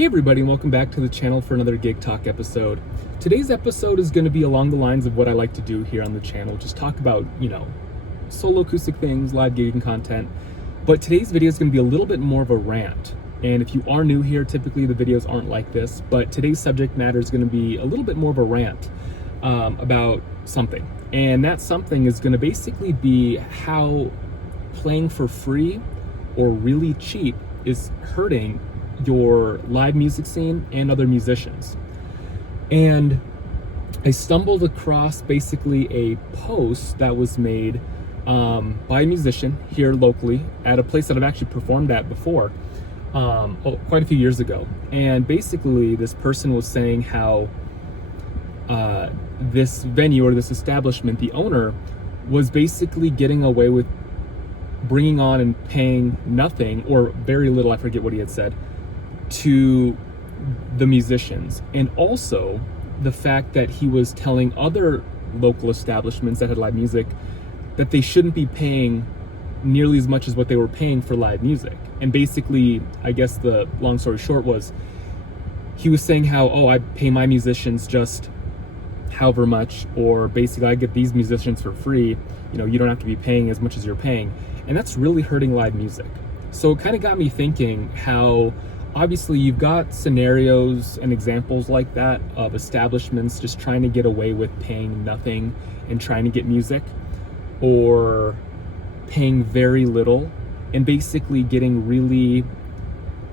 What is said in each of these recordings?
Hey everybody, and welcome back to the channel for another Gig Talk episode. Today's episode is going to be along the lines of what I like to do here on the channel, just talk about, solo acoustic things, live gigging content. But today's video is going to be a little bit more of a rant. And if you are new here, typically the videos aren't like this, but today's subject matter is going to be a little bit more of a rant about something. And that something is going to basically be how playing for free or really cheap is hurting your live music scene and other musicians. And I stumbled across basically a post that was made by a musician here locally at a place that I've actually performed at before, quite a few years ago. And basically this person was saying how this venue or this establishment, the owner, was basically getting away with bringing on and paying nothing or very little, I forget what he had said, to the musicians. And also the fact that he was telling other local establishments that had live music that they shouldn't be paying nearly as much as what they were paying for live music. And basically, I guess the long story short was, he was saying how, I pay my musicians just however much, or basically I get these musicians for free, you don't have to be paying as much as you're paying. And that's really hurting live music. So it kind of got me thinking how obviously you've got scenarios and examples like that of establishments just trying to get away with paying nothing and trying to get music, or paying very little and basically getting really,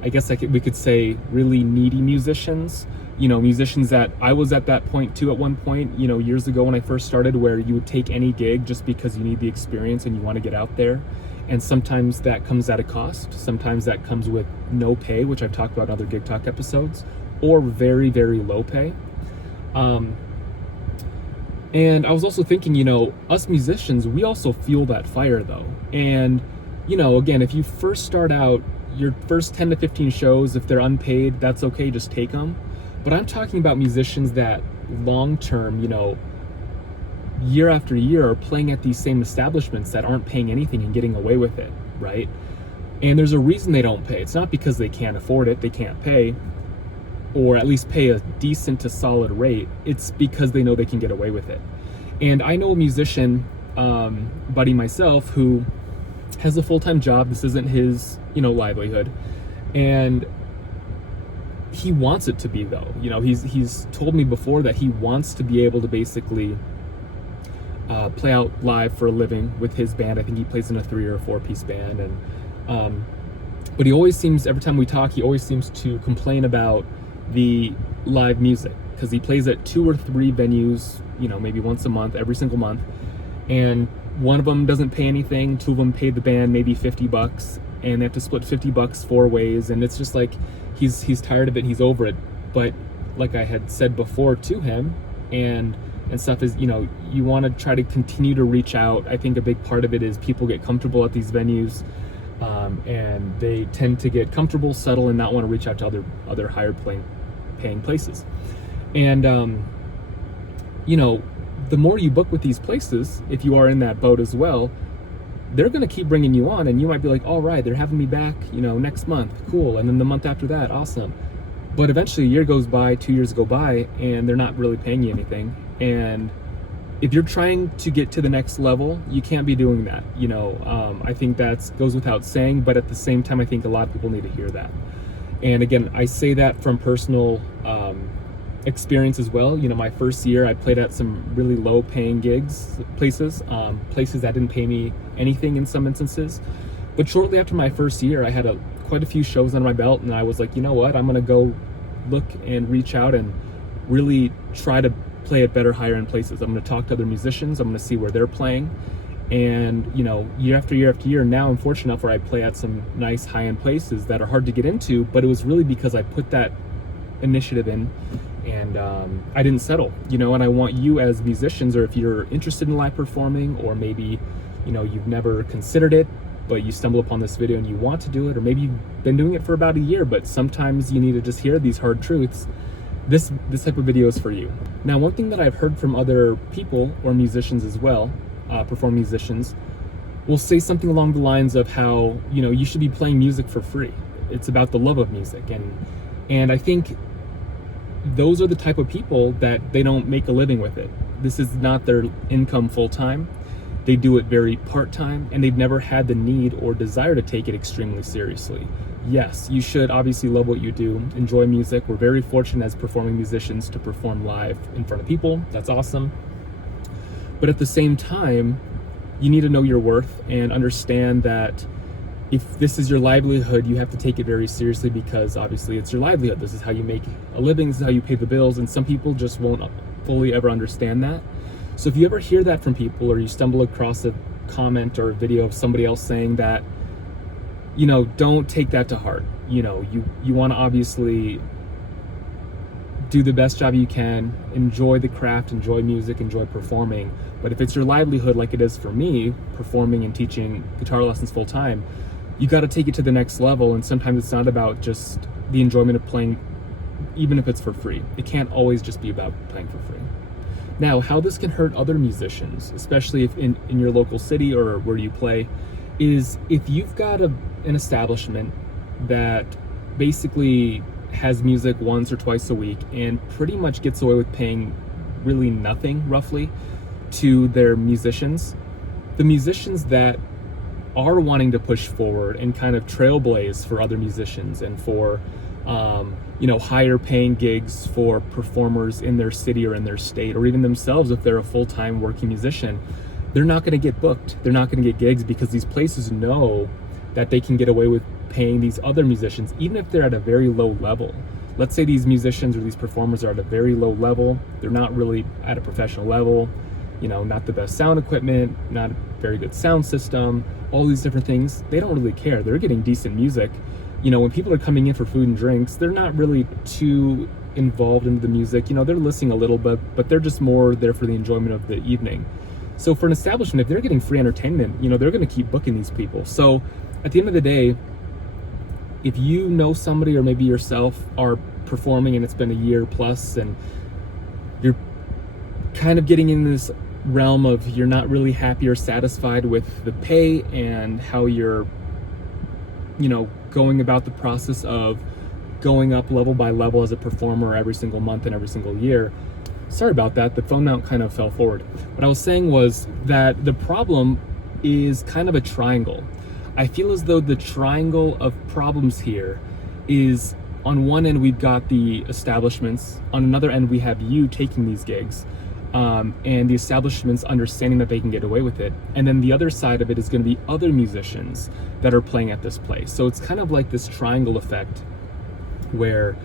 I guess we could say, really needy musicians. Musicians that I was at that point too at one point, years ago when I first started, where you would take any gig just because you need the experience and you want to get out there. And sometimes that comes at a cost. Sometimes that comes with no pay, which I've talked about in other Gig Talk episodes, or very, very low pay. And I was also thinking, us musicians, we also fuel that fire though. And, again, if you first start out, your first 10 to 15 shows, if they're unpaid, that's okay, just take them. But I'm talking about musicians that long-term, year after year are playing at these same establishments that aren't paying anything and getting away with it, right? And there's a reason they don't pay. It's not because they can't afford it, they can't pay, or at least pay a decent to solid rate. It's because they know they can get away with it. And I know a musician, buddy myself, who has a full-time job. This isn't his, livelihood. And he wants it to be though. He's told me before that he wants to be able to basically play out live for a living with his band. I think he plays in a 3 or 4 piece band, and but he always seems, every time we talk, he always seems to complain about the live music, because he plays at 2 or 3 venues, maybe once a month, every single month, and one of them doesn't pay anything, 2 of them pay the band maybe $50, and they have to split $50 4 ways, and it's just like he's tired of it, he's over it. But like I had said before to him and stuff is, you want to try to continue to reach out. I think a big part of it is people get comfortable at these venues, and they tend to get comfortable, settle, and not want to reach out to other higher paying places. And the more you book with these places, if you are in that boat as well, they're going to keep bringing you on, and you might be like, all right, they're having me back, next month, cool, and then the month after that, awesome. But eventually a year goes by, 2 years go by, and they're not really paying you anything. And if you're trying to get to the next level, you can't be doing that. I think that goes without saying, but at the same time, I think a lot of people need to hear that. And again, I say that from personal experience as well. My first year, I played at some really low paying places that didn't pay me anything in some instances. But shortly after my first year, I had quite a few shows under my belt, and I was like, you know what, I'm gonna go look and reach out and really try to play at better, higher end places. I'm gonna talk to other musicians, I'm gonna see where they're playing. And year after year after year, now I'm fortunate enough where I play at some nice high-end places that are hard to get into, but it was really because I put that initiative in, and I didn't settle. And I want you as musicians, or if you're interested in live performing, or maybe you've never considered it, but you stumble upon this video and you want to do it, or maybe you've been doing it for about a year, but sometimes you need to just hear these hard truths, this type of video is for you. Now, one thing that I've heard from other people, or musicians as well, performing musicians, will say something along the lines of how, you should be playing music for free. It's about the love of music. And And I think those are the type of people that they don't make a living with it. This is not their income full time. They do it very part time, and they've never had the need or desire to take it extremely seriously. Yes, you should obviously love what you do, enjoy music. We're very fortunate as performing musicians to perform live in front of people. That's awesome. But at the same time, you need to know your worth and understand that if this is your livelihood, you have to take it very seriously, because obviously it's your livelihood. This is how you make a living, this is how you pay the bills, and some people just won't fully ever understand that. So if you ever hear that from people, or you stumble across a comment or a video of somebody else saying that, don't take that to heart. You want to obviously do the best job you can, enjoy the craft, enjoy music, enjoy performing. But if it's your livelihood, like it is for me, performing and teaching guitar lessons full time, you got to take it to the next level. And sometimes it's not about just the enjoyment of playing, even if it's for free. It can't always just be about playing for free. Now, how this can hurt other musicians, especially if in your local city or where you play, is if you've got an establishment that basically has music once or twice a week and pretty much gets away with paying really nothing, roughly, to their musicians, the musicians that are wanting to push forward and kind of trailblaze for other musicians and for higher paying gigs for performers in their city or in their state, or even themselves if they're a full-time working musician, they're not going to get booked. They're not going to get gigs because these places know that they can get away with paying these other musicians, even if they're at a very low level. Let's say these musicians or these performers are at a very low level. They're not really at a professional level, not the best sound equipment, not a very good sound system, all these different things. They don't really care. They're getting decent music. When people are coming in for food and drinks, they're not really too involved into the music. They're listening a little bit, but they're just more there for the enjoyment of the evening. So for an establishment, if they're getting free entertainment, they're going to keep booking these people. So at the end of the day, if you know somebody, or maybe yourself are performing and it's been a year plus, and you're kind of getting in this realm of you're not really happy or satisfied with the pay and how you're going about the process of going up level by level as a performer every single month and every single year. Sorry about that, the phone mount kind of fell forward. What I was saying was that the problem is kind of a triangle. I feel as though the triangle of problems here is, on one end we've got the establishments, on another end we have you taking these gigs, and the establishments understanding that they can get away with it, and then the other side of it is going to be other musicians that are playing at this place. So it's kind of like this triangle effect where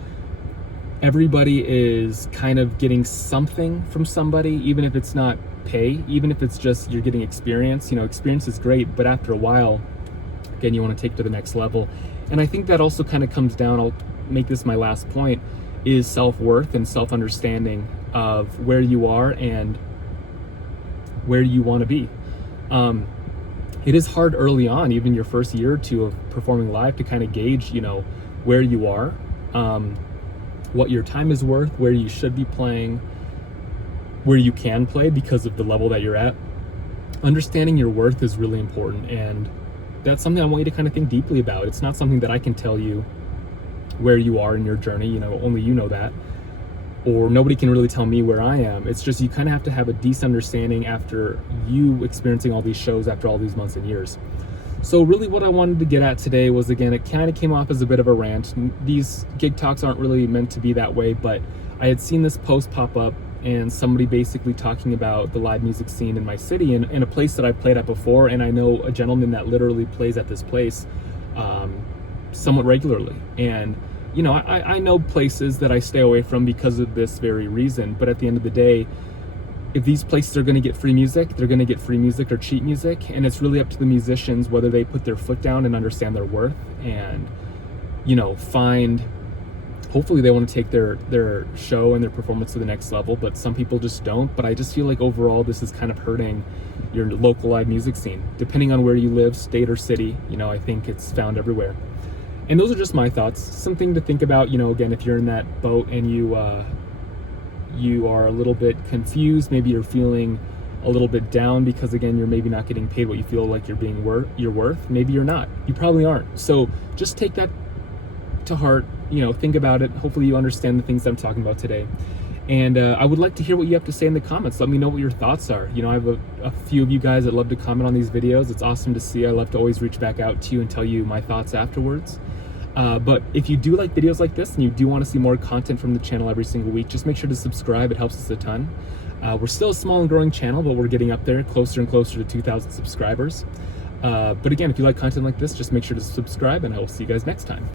everybody is kind of getting something from somebody, even if it's not pay, even if it's just you're getting experience. Experience is great, but after a while, again, you want to take it to the next level. And I think that also kind of comes down, I'll make this my last point, is self-worth and self-understanding of where you are and where you want to be. It is hard early on, even your first year or two of performing live, to kind of gauge, where you are, what your time is worth, where you should be playing, where you can play because of the level that you're at. Understanding your worth is really important, and that's something I want you to kind of think deeply about. It's not something that I can tell you where you are in your journey, only you know that, or nobody can really tell me where I am. It's just you kind of have to have a decent understanding after you experiencing all these shows after all these months and years. So really what I wanted to get at today was, again, it kind of came off as a bit of a rant. These gig talks aren't really meant to be that way, but I had seen this post pop up and somebody basically talking about the live music scene in my city, in a place that I've played at before, and I know a gentleman that literally plays at this place somewhat regularly. And I know places that I stay away from because of this very reason, but at the end of the day, if these places are going to get free music, they're going to get free music or cheap music, and it's really up to the musicians whether they put their foot down and understand their worth and find, hopefully they want to take their show and their performance to the next level, but some people just don't. But I just feel like overall this is kind of hurting your local live music scene, depending on where you live, state or city. I think it's found everywhere. And those are just my thoughts, something to think about. Again, if you're in that boat and you are a little bit confused, maybe you're feeling a little bit down because, again, you're maybe not getting paid what you feel like you're worth. Maybe you're not. You probably aren't. So just take that to heart, think about it. Hopefully you understand the things that I'm talking about today. And I would like to hear what you have to say in the comments. Let me know what your thoughts are. I have a few of you guys that love to comment on these videos. It's awesome to see. I love to always reach back out to you and tell you my thoughts afterwards. But if you do like videos like this and you do want to see more content from the channel every single week, just make sure to subscribe. It helps us a ton. We're still a small and growing channel, but we're getting up there closer and closer to 2,000 subscribers. But again, if you like content like this, just make sure to subscribe, and I will see you guys next time.